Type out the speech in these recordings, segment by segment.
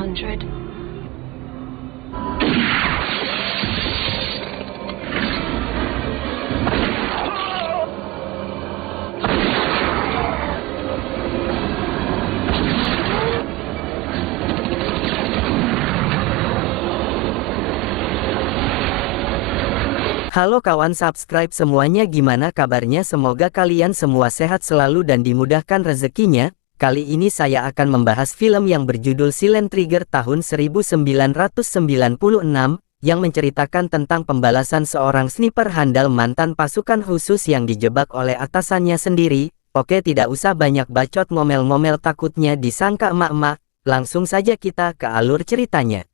100. Halo kawan subscribe semuanya, gimana kabarnya? Semoga kalian semua sehat selalu dan dimudahkan rezekinya. Kali ini saya akan membahas film yang berjudul Silent Trigger tahun 1996 yang menceritakan tentang pembalasan seorang sniper handal mantan pasukan khusus yang dijebak oleh atasannya sendiri. Oke, tidak usah banyak bacot ngomel-ngomel takutnya disangka emak-emak. Langsung saja kita ke alur ceritanya.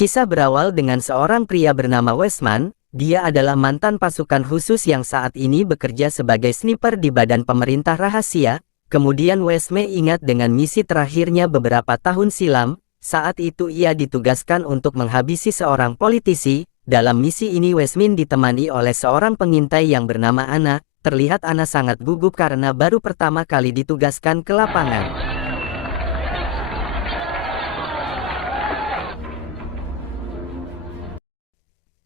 Kisah berawal dengan seorang pria bernama Westman. Dia adalah mantan pasukan khusus yang saat ini bekerja sebagai sniper di badan pemerintah rahasia. Kemudian Westman ingat dengan misi terakhirnya beberapa tahun silam. Saat itu ia ditugaskan untuk menghabisi seorang politisi. Dalam misi ini Westman ditemani oleh seorang pengintai yang bernama Anna. Terlihat Anna sangat gugup karena baru pertama kali ditugaskan ke lapangan.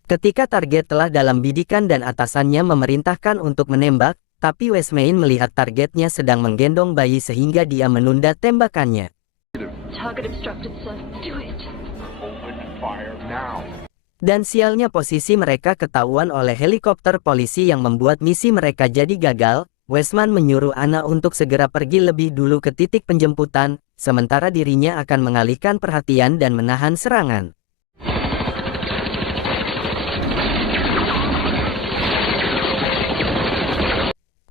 Ketika target telah dalam bidikan dan atasannya memerintahkan untuk menembak, tapi Westman melihat targetnya sedang menggendong bayi sehingga dia menunda tembakannya. Target obstructed, sir. Do it. Open fire now. Dan sialnya posisi mereka ketahuan oleh helikopter polisi yang membuat misi mereka jadi gagal. Westman menyuruh Anna untuk segera pergi lebih dulu ke titik penjemputan, sementara dirinya akan mengalihkan perhatian dan menahan serangan.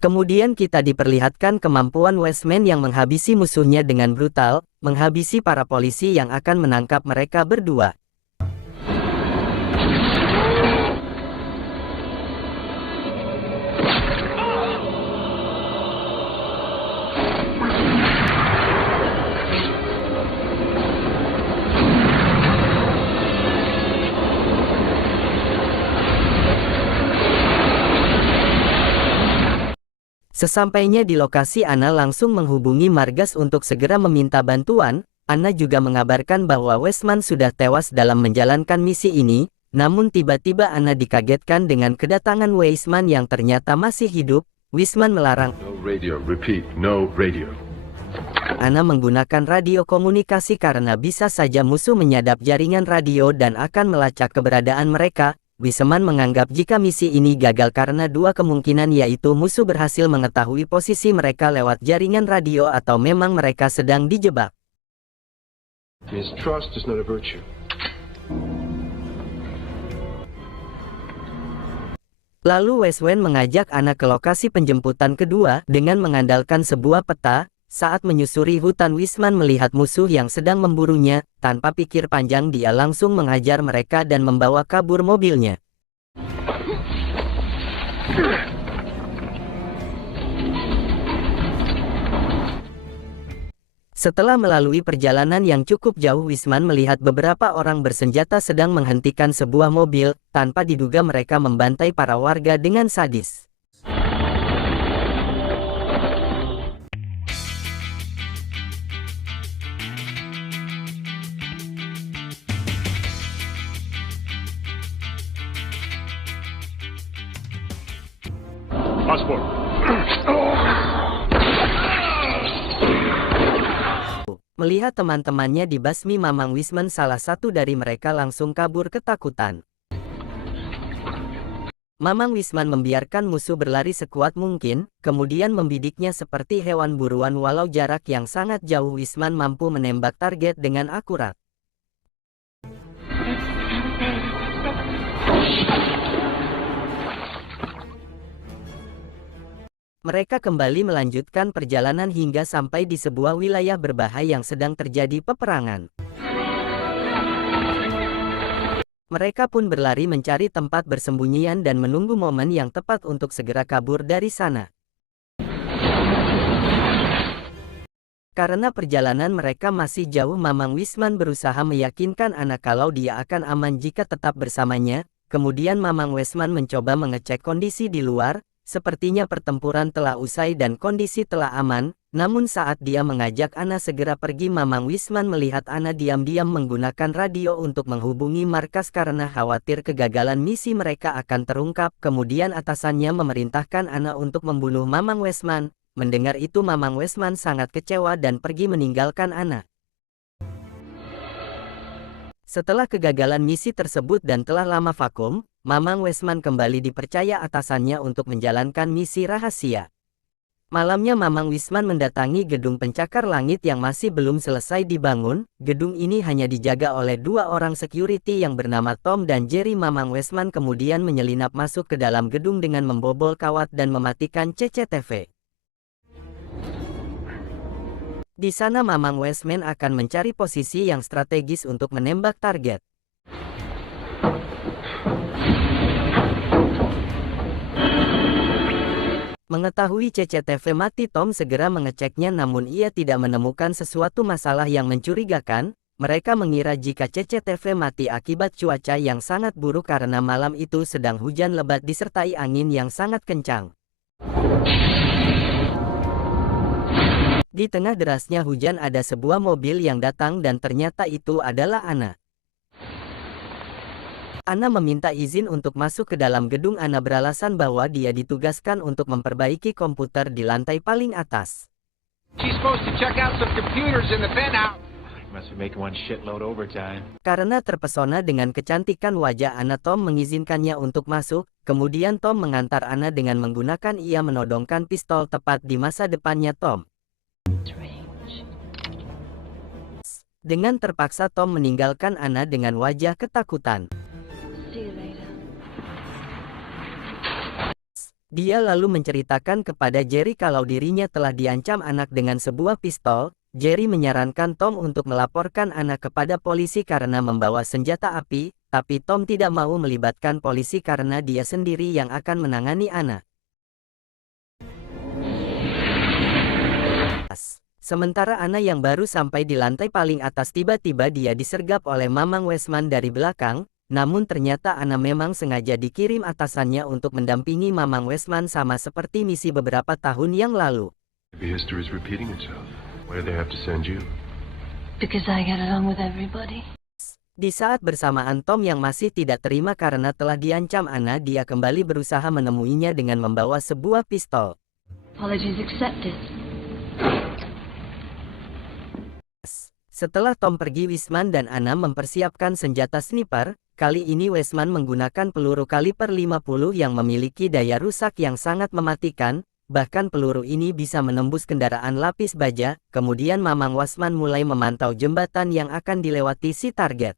Kemudian kita diperlihatkan kemampuan Westman yang menghabisi musuhnya dengan brutal, menghabisi para polisi yang akan menangkap mereka berdua. Sesampainya di lokasi, Anna langsung menghubungi Margas untuk segera meminta bantuan. Anna juga mengabarkan bahwa Westman sudah tewas dalam menjalankan misi ini. Namun tiba-tiba Anna dikagetkan dengan kedatangan Westman yang ternyata masih hidup. Westman melarang No radio. Repeat. No radio. Anna menggunakan radio komunikasi karena bisa saja musuh menyadap jaringan radio dan akan melacak keberadaan mereka. Westman menganggap jika misi ini gagal karena dua kemungkinan, yaitu musuh berhasil mengetahui posisi mereka lewat jaringan radio atau memang mereka sedang dijebak. Mistrust is not a virtue. Lalu Westman mengajak Anna ke lokasi penjemputan kedua dengan mengandalkan sebuah peta. Saat menyusuri hutan, Westman melihat musuh yang sedang memburunya. Tanpa pikir panjang dia langsung mengajar mereka dan membawa kabur mobilnya. Setelah melalui perjalanan yang cukup jauh, Westman melihat beberapa orang bersenjata sedang menghentikan sebuah mobil. Tanpa diduga mereka membantai para warga dengan sadis. Osborne. Melihat teman-temannya dibasmi, Mamang Westman, salah satu dari mereka, langsung kabur ketakutan. Mamang Westman membiarkan musuh berlari sekuat mungkin, kemudian membidiknya seperti hewan buruan. Walau jarak yang sangat jauh, Westman mampu menembak target dengan akurat. Mereka kembali melanjutkan perjalanan hingga sampai di sebuah wilayah berbahaya yang sedang terjadi peperangan. Mereka pun berlari mencari tempat bersembunyian dan menunggu momen yang tepat untuk segera kabur dari sana. Karena perjalanan mereka masih jauh, Mamang Westman berusaha meyakinkan Anna kalau dia akan aman jika tetap bersamanya. Kemudian Mamang Westman mencoba mengecek kondisi di luar. Sepertinya pertempuran telah usai dan kondisi telah aman, namun saat dia mengajak Anna segera pergi, Mamang Wisman melihat Anna diam-diam menggunakan radio untuk menghubungi markas karena khawatir kegagalan misi mereka akan terungkap. Kemudian atasannya memerintahkan Anna untuk membunuh Mamang Wisman. Mendengar itu Mamang Wisman sangat kecewa dan pergi meninggalkan Anna. Setelah kegagalan misi tersebut dan telah lama vakum, Mamang Wisman kembali dipercaya atasannya untuk menjalankan misi rahasia. Malamnya Mamang Wisman mendatangi gedung pencakar langit yang masih belum selesai dibangun. Gedung ini hanya dijaga oleh 2 orang security yang bernama Tom dan Jerry. Mamang Wisman kemudian menyelinap masuk ke dalam gedung dengan membobol kawat dan mematikan CCTV. Di sana Mamang Wisman akan mencari posisi yang strategis untuk menembak target. Mengetahui CCTV mati, Tom segera mengeceknya namun ia tidak menemukan sesuatu masalah yang mencurigakan. Mereka mengira jika CCTV mati akibat cuaca yang sangat buruk karena malam itu sedang hujan lebat disertai angin yang sangat kencang. Di tengah derasnya hujan ada sebuah mobil yang datang dan ternyata itu adalah Anna. Anna meminta izin untuk masuk ke dalam gedung. Anna beralasan bahwa dia ditugaskan untuk memperbaiki komputer di lantai paling atas. Karena terpesona dengan kecantikan wajah Anna, Tom mengizinkannya untuk masuk. Kemudian Tom mengantar Anna dengan menggunakan ia menodongkan pistol tepat di masa depannya Tom. Dengan terpaksa Tom meninggalkan Anna dengan wajah ketakutan. Dia lalu menceritakan kepada Jerry kalau dirinya telah diancam anak dengan sebuah pistol. Jerry menyarankan Tom untuk melaporkan Anna kepada polisi karena membawa senjata api, tapi Tom tidak mau melibatkan polisi karena dia sendiri yang akan menangani Anna. Sementara Anna yang baru sampai di lantai paling atas tiba-tiba dia disergap oleh Mamang Wisman dari belakang, namun ternyata Anna memang sengaja dikirim atasannya untuk mendampingi Mamang Wisman sama seperti misi beberapa tahun yang lalu. Maybe history is repeating itself. Why do they have to send you? Because I get along with everybody. Di saat bersamaan Tom yang masih tidak terima karena telah diancam Anna, dia kembali berusaha menemuinya dengan membawa sebuah pistol. Apologies accepted. Setelah Tom pergi, Wisman dan Anna mempersiapkan senjata sniper. Kali ini Wisman menggunakan peluru kaliber 50 yang memiliki daya rusak yang sangat mematikan. Bahkan peluru ini bisa menembus kendaraan lapis baja. Kemudian Mamang Wisman mulai memantau jembatan yang akan dilewati si target.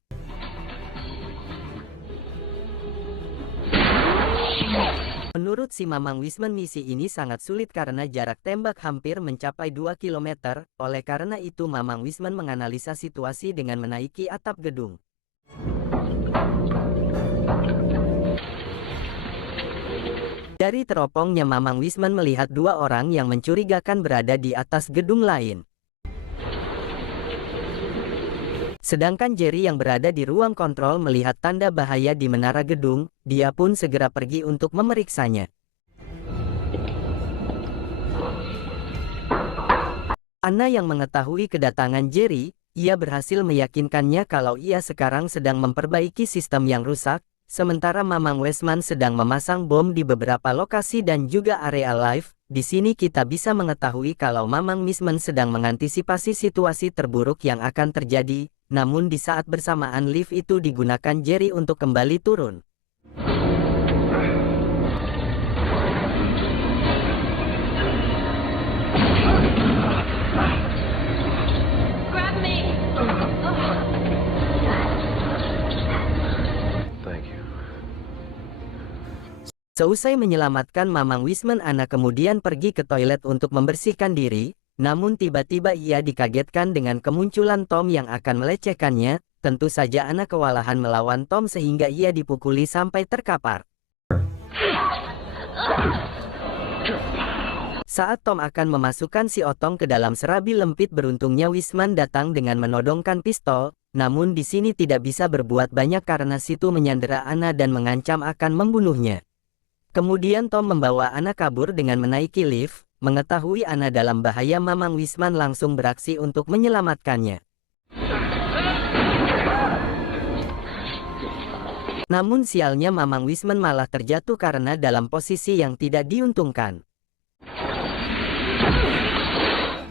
Menurut si Mamang Wisman, misi ini sangat sulit karena jarak tembak hampir mencapai 2 km. Oleh karena itu Mamang Wisman menganalisa situasi dengan menaiki atap gedung. Dari teropongnya Mamang Wisman melihat 2 orang yang mencurigakan berada di atas gedung lain. Sedangkan Jerry yang berada di ruang kontrol melihat tanda bahaya di menara gedung, dia pun segera pergi untuk memeriksanya. Anna yang mengetahui kedatangan Jerry, ia berhasil meyakinkannya kalau ia sekarang sedang memperbaiki sistem yang rusak, sementara Mamang Wisman sedang memasang bom di beberapa lokasi dan juga area live. Di sini kita bisa mengetahui kalau Mamang Wisman sedang mengantisipasi situasi terburuk yang akan terjadi. Namun di saat bersamaan lift itu digunakan Jerry untuk kembali turun. Grab me! Thank you. Seusai menyelamatkan Mamang Wisman, Anna kemudian pergi ke toilet untuk membersihkan diri. Namun tiba-tiba ia dikagetkan dengan kemunculan Tom yang akan melecehkannya. Tentu saja Anna kewalahan melawan Tom sehingga ia dipukuli sampai terkapar. Saat Tom akan memasukkan si Otong ke dalam serabi lempit, beruntungnya Wisman datang dengan menodongkan pistol. Namun di sini tidak bisa berbuat banyak karena situ menyandera Anna dan mengancam akan membunuhnya. Kemudian Tom membawa Anna kabur dengan menaiki lift. Mengetahui Anna dalam bahaya, Mamang Wisman langsung beraksi untuk menyelamatkannya. Namun sialnya Mamang Wisman malah terjatuh karena dalam posisi yang tidak diuntungkan.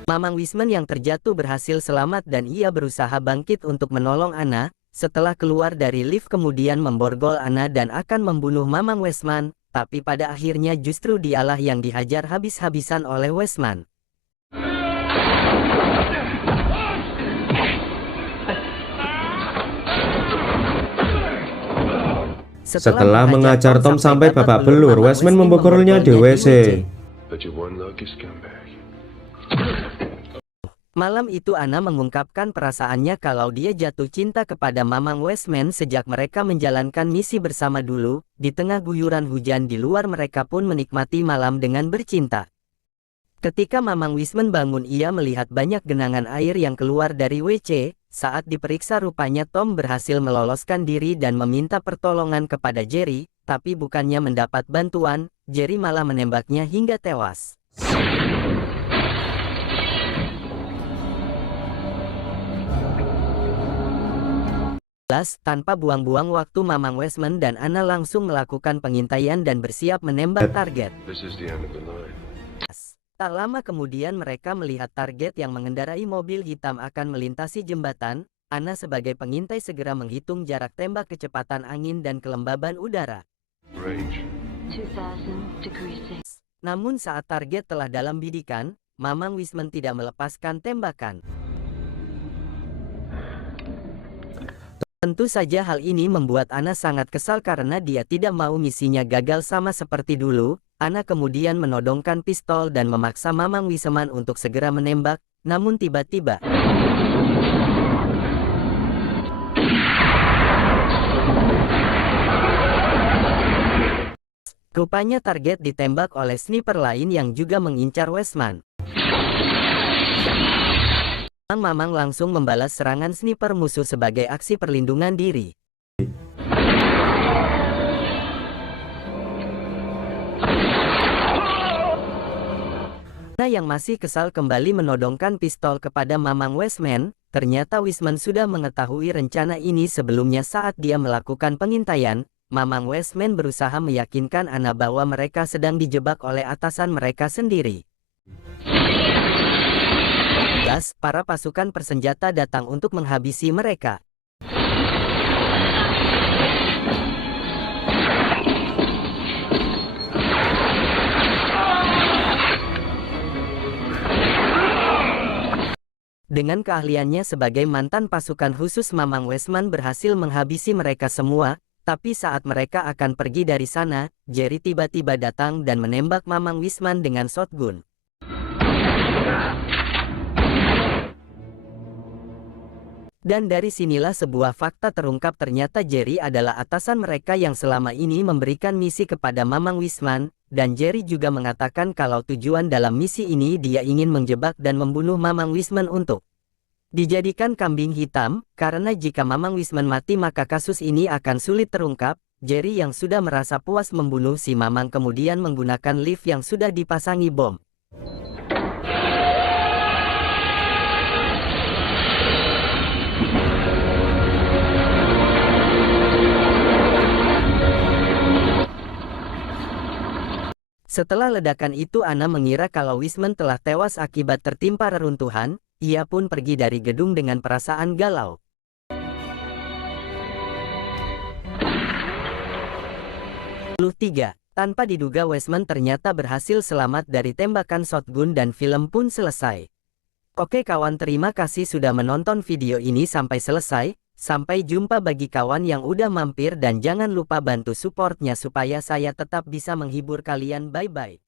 Mamang Wisman yang terjatuh berhasil selamat dan ia berusaha bangkit untuk menolong Anna. Setelah keluar dari lift kemudian memborgol Anna dan akan membunuh Mamang Wisman. Tapi pada akhirnya justru dialah yang dihajar habis-habisan oleh Wisman. Setelah mengajar Tom sampai babak belur, Wisman membokornya di WC. But your one luck is scumbag. Malam itu Anna mengungkapkan perasaannya kalau dia jatuh cinta kepada Mamang Wisman sejak mereka menjalankan misi bersama dulu. Di tengah guyuran hujan di luar mereka pun menikmati malam dengan bercinta. Ketika Mamang Wisman bangun ia melihat banyak genangan air yang keluar dari WC. Saat diperiksa rupanya Tom berhasil meloloskan diri dan meminta pertolongan kepada Jerry. Tapi bukannya mendapat bantuan, Jerry malah menembaknya hingga tewas. Tanpa buang-buang waktu Mamang Wisman dan Anna langsung melakukan pengintaian dan bersiap menembak target. This is the end of the line. Tak lama kemudian mereka melihat target yang mengendarai mobil hitam akan melintasi jembatan. Anna sebagai pengintai segera menghitung jarak tembak, kecepatan angin dan kelembaban udara. Range. 2000 degrees. Namun saat target telah dalam bidikan, Mamang Wisman tidak melepaskan tembakan. Tentu saja hal ini membuat Anna sangat kesal karena dia tidak mau misinya gagal sama seperti dulu. Anna kemudian menodongkan pistol dan memaksa Mamang Wisman untuk segera menembak, namun tiba-tiba rupanya target ditembak oleh sniper lain yang juga mengincar Wisman. Mamang langsung membalas serangan sniper musuh sebagai aksi perlindungan diri. Anna yang masih kesal kembali menodongkan pistol kepada Mamang Wisman. Ternyata Wisman sudah mengetahui rencana ini sebelumnya saat dia melakukan pengintaian. Mamang Wisman berusaha meyakinkan Anna bahwa mereka sedang dijebak oleh atasan mereka sendiri. Para pasukan bersenjata datang untuk menghabisi mereka. Dengan keahliannya sebagai mantan pasukan khusus, Mamang Wisman berhasil menghabisi mereka semua. Tapi saat mereka akan pergi dari sana, Jerry tiba-tiba datang dan menembak Mamang Wisman dengan shotgun. Dan dari sinilah sebuah fakta terungkap, ternyata Jerry adalah atasan mereka yang selama ini memberikan misi kepada Mamang Wisman. Dan Jerry juga mengatakan kalau tujuan dalam misi ini dia ingin menjebak dan membunuh Mamang Wisman untuk dijadikan kambing hitam. Karena jika Mamang Wisman mati maka kasus ini akan sulit terungkap. Jerry yang sudah merasa puas membunuh si Mamang kemudian menggunakan lift yang sudah dipasangi bom. Setelah ledakan itu Anna mengira kalau Wisman telah tewas akibat tertimpa reruntuhan. Ia pun pergi dari gedung dengan perasaan galau. Tanpa diduga Wisman ternyata berhasil selamat dari tembakan shotgun dan film pun selesai. Oke kawan, terima kasih sudah menonton video ini sampai selesai. Sampai jumpa bagi kawan yang udah mampir dan jangan lupa bantu supportnya supaya saya tetap bisa menghibur kalian. Bye-bye.